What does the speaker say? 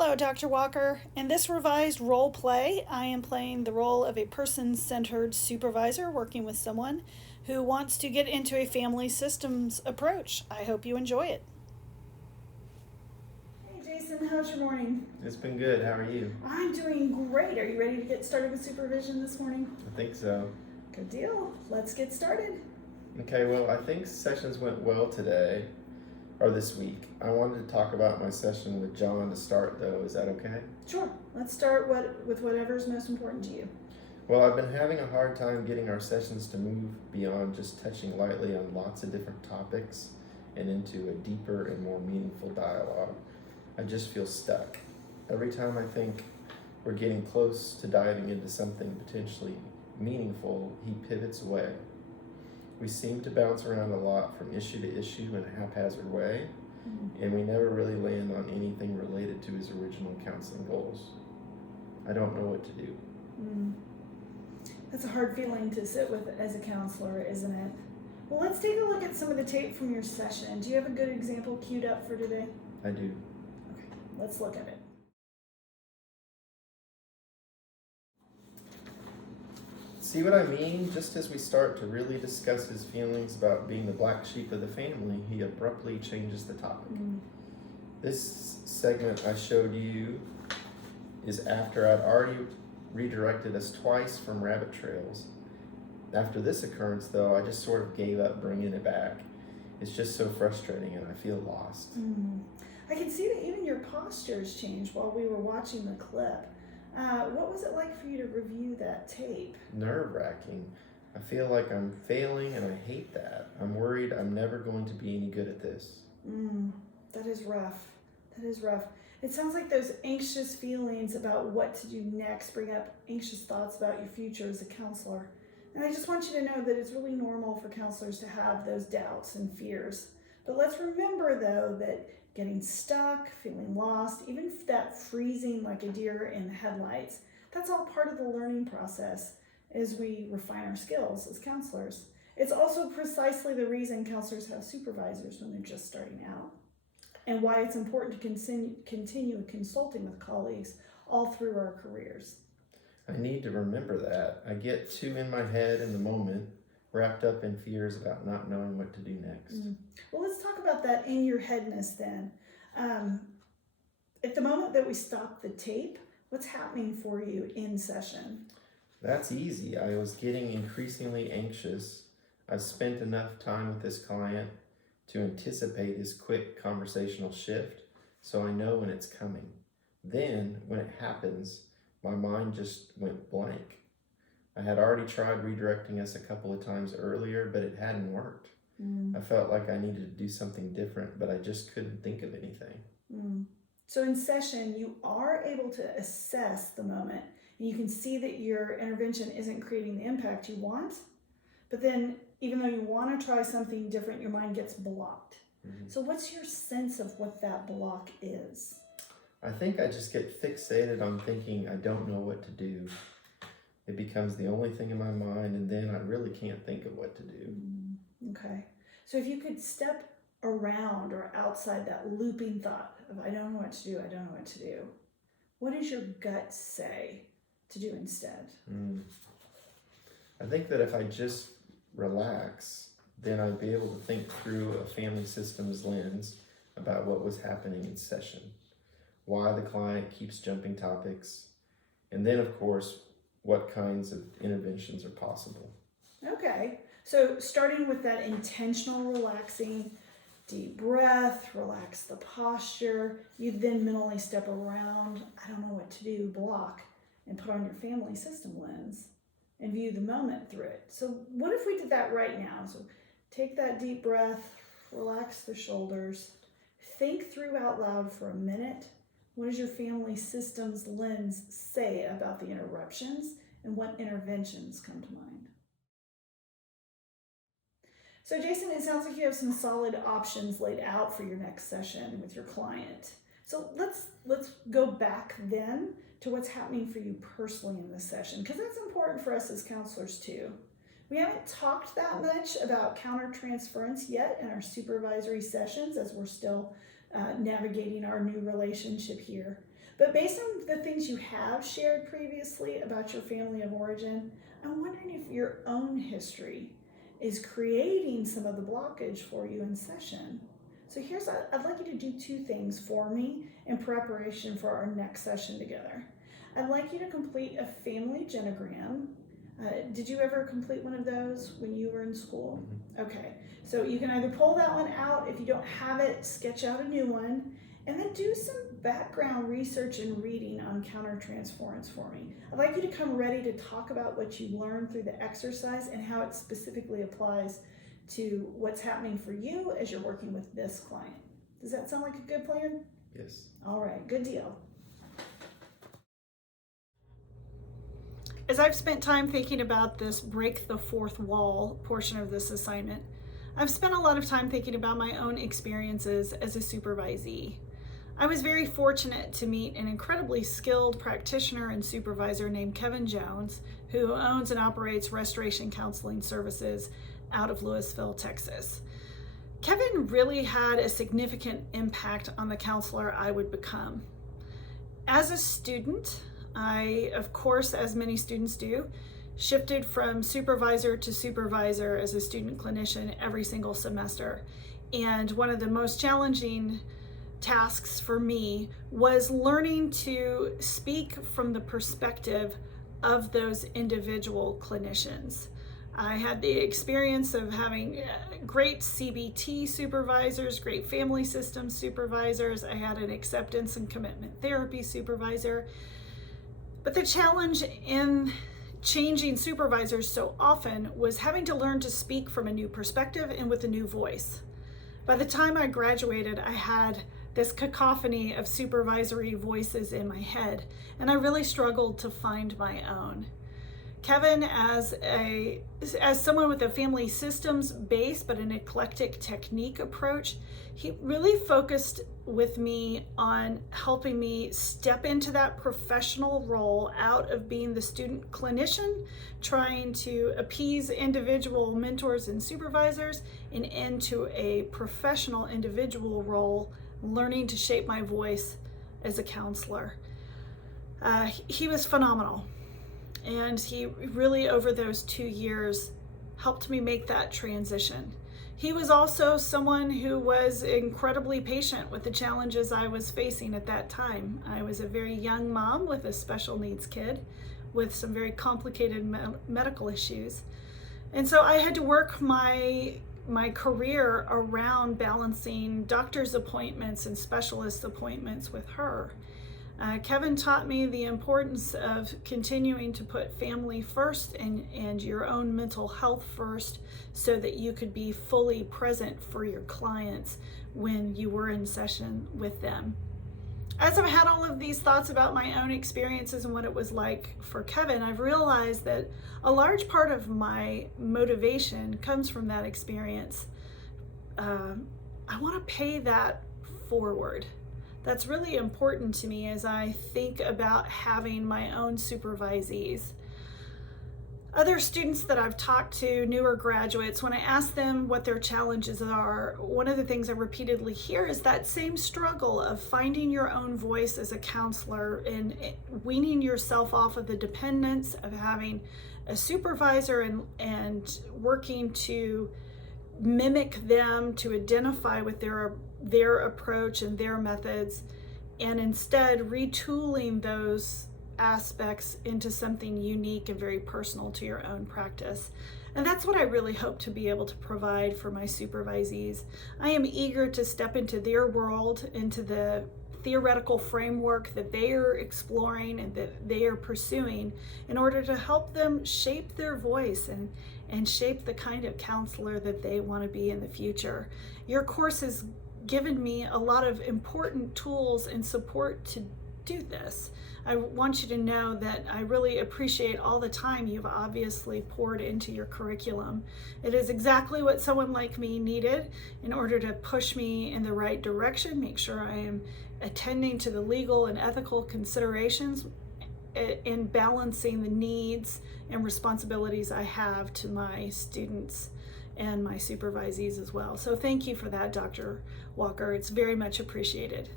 Hello, Dr. Walker. In this revised role play, I am playing the role of a person-centered supervisor working with someone who wants to get into a family systems approach. I hope you enjoy it. Hey, Jason, how's your morning? It's been good. How are you? I'm doing great. Are you ready to get started with supervision this morning? I think so. Good deal. Let's get started. Okay, well, I think sessions went well today, or this week. I wanted to talk about my session with John to start, though. Is that okay? Sure. Let's start with whatever's most important to you. Well, I've been having a hard time getting our sessions to move beyond just touching lightly on lots of different topics and into a deeper and more meaningful dialogue. I just feel stuck. Every time I think we're getting close to diving into something potentially meaningful, he pivots away. We seem to bounce around a lot from issue to issue in a haphazard way, and we never really land on anything related to his original counseling goals. I don't know what to do. That's a hard feeling to sit with as a counselor, isn't it? Well, let's take a look at some of the tape from your session. Do you have a good example queued up for today? I do. Okay, let's look at it. See what I mean? Just as we start to really discuss his feelings about being the black sheep of the family, he abruptly changes the topic. This segment I showed you is after I'd already redirected us twice from rabbit trails. After this occurrence, though, I just sort of gave up bringing it back. It's just so frustrating and I feel lost. I can see that even your postures changed while we were watching the clip. What was it like for you to review that tape? Nerve-wracking. I feel like I'm failing and I hate that. I'm worried I'm never going to be any good at this. That is rough. That is rough. It sounds like those anxious feelings about what to do next bring up anxious thoughts about your future as a counselor. And I just want you to know that it's really normal for counselors to have those doubts and fears. But let's remember, though, that getting stuck, feeling lost, even that freezing like a deer in the headlights, that's all part of the learning process as we refine our skills as counselors. It's also precisely the reason counselors have supervisors when they're just starting out, and why it's important to continue consulting with colleagues all through our careers. I need to remember that. I get too in my head in the moment, wrapped up in fears about not knowing what to do next. Well, let's talk about that in your headness then. At the moment that we stop the tape, what's happening for you in session? That's easy. I was getting increasingly anxious. I've spent enough time with this client to anticipate his quick conversational shift, so I know when it's coming. Then, when it happens, my mind just went blank. I had already tried redirecting us a couple of times earlier, but it hadn't worked. I felt like I needed to do something different, but I just couldn't think of anything. So in session, you are able to assess the moment, and you can see that your intervention isn't creating the impact you want, but then even though you want to try something different, your mind gets blocked. So what's your sense of what that block is? I think I just get fixated on thinking I don't know what to do. It becomes the only thing in my mind, and then I really can't think of what to do. Okay. So if you could step around or outside that looping thought of I don't know what to do, I don't know what to do, what does your gut say to do instead? I think that if I just relax, then I'd be able to think through a family systems lens about what was happening in session, why the client keeps jumping topics, and then, of course, what kinds of interventions are possible. Okay, so starting with that intentional relaxing, deep breath, relax the posture, you then mentally step around, I don't know what to do, block, and put on your family system lens and view the moment through it. So what if we did that right now? So take that deep breath, relax the shoulders, think through out loud for a minute. What does your family systems lens say about the interruptions and what interventions come to mind? So Jason, it sounds like you have some solid options laid out for your next session with your client. So let's go back then to what's happening for you personally in this session, because that's important for us as counselors too. We haven't talked that much about countertransference yet in our supervisory sessions as we're still navigating our new relationship here. But based on the things you have shared previously about your family of origin, I'm wondering if your own history is creating some of the blockage for you in session. So I'd like you to do two things for me in preparation for our next session together. I'd like you to complete a family genogram. Did you ever complete one of those when you were in school? Okay, so you can either pull that one out. If you don't have it, sketch out a new one, and then do some background research and reading on countertransference for me. I'd like you to come ready to talk about what you learned through the exercise and how it specifically applies to what's happening for you as you're working with this client. Does that sound like a good plan? Yes. All right, good deal. As I've spent time thinking about this break the fourth wall portion of this assignment, I've spent a lot of time thinking about my own experiences as a supervisee. I was very fortunate to meet an incredibly skilled practitioner and supervisor named Kevin Jones, who owns and operates restoration counseling services out of Louisville, Texas. Kevin really had a significant impact on the counselor I would become. As a student, I, of course, as many students do, shifted from supervisor to supervisor as a student clinician every single semester. And one of the most challenging tasks for me was learning to speak from the perspective of those individual clinicians. I had the experience of having great CBT supervisors, great family systems supervisors. I had an acceptance and commitment therapy supervisor. But the challenge in changing supervisors so often was having to learn to speak from a new perspective and with a new voice. By the time I graduated, I had this cacophony of supervisory voices in my head, and I really struggled to find my own. Kevin, as someone with a family systems base but an eclectic technique approach, he really focused with me on helping me step into that professional role out of being the student clinician, trying to appease individual mentors and supervisors, and into a professional individual role, learning to shape my voice as a counselor. He was phenomenal. And he really, over those 2 years, helped me make that transition. He was also someone who was incredibly patient with the challenges I was facing at that time. I was a very young mom with a special needs kid with some very complicated medical issues. And so I had to work my career around balancing doctor's appointments and specialist appointments with her. Kevin taught me the importance of continuing to put family first and your own mental health first so that you could be fully present for your clients when you were in session with them. As I've had all of these thoughts about my own experiences and what it was like for Kevin, I've realized that a large part of my motivation comes from that experience. I want to pay that forward. That's really important to me as I think about having my own supervisees. Other students that I've talked to, newer graduates, when I ask them what their challenges are, one of the things I repeatedly hear is that same struggle of finding your own voice as a counselor and weaning yourself off of the dependence of having a supervisor and working to mimic them, to identify with their approach and their methods, and instead retooling those aspects into something unique and very personal to your own practice. And that's what I really hope to be able to provide for my supervisees. I am eager to step into their world, into the theoretical framework that they are exploring and that they are pursuing in order to help them shape their voice and shape the kind of counselor that they want to be in the future. Your course has given me a lot of important tools and support to do this. I want you to know that I really appreciate all the time you've obviously poured into your curriculum. It is exactly what someone like me needed in order to push me in the right direction, make sure I am attending to the legal and ethical considerations in balancing the needs and responsibilities I have to my students and my supervisees as well. So thank you for that, Dr. Walker. It's very much appreciated.